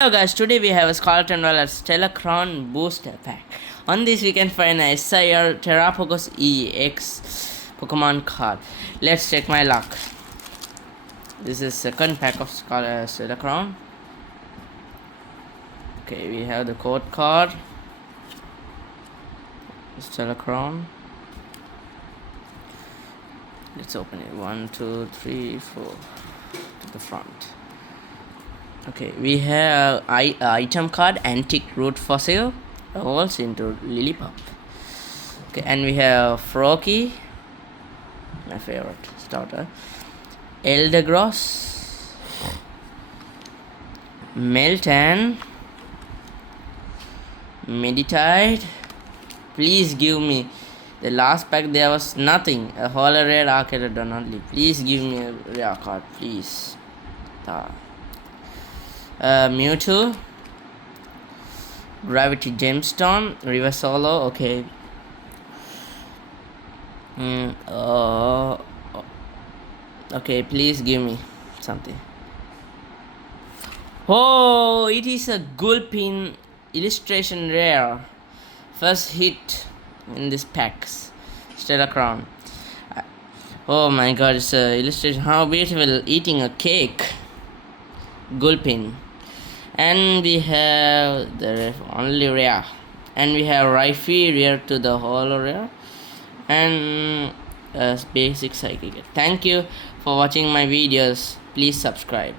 Hello guys, today we have a Scarlet and Violet Stellar Crown Booster Pack. On this we can find a SIR Terapagos EX Pokemon card. Let's check my luck. This is second pack of Scarlet Stellar Crown. Okay, we have the code card. Stellar Crown. Let's open it. 1, 2, 3, 4 to the front. Okay, we have item card, antique root fossil, evolves into Lillipup. Okay, and we have Froakie, my favorite starter, Eldegross, Meltan, Meditite. Please give me. The last pack there was nothing. A holo rare Archaerodon only. Please give me a rare card, please. Mewtwo, Gravity Gemstone, River Solo. Okay. Okay, please give me something. Oh, it is a Gulpin illustration rare. First hit in this packs. Stellar Crown. Oh my god, it's a illustration. How beautiful, eating a cake. Gulpin. And we have the only rare, and we have Raifi rare to the holo rare, and basic psychic. Thank you for watching my videos. Please subscribe.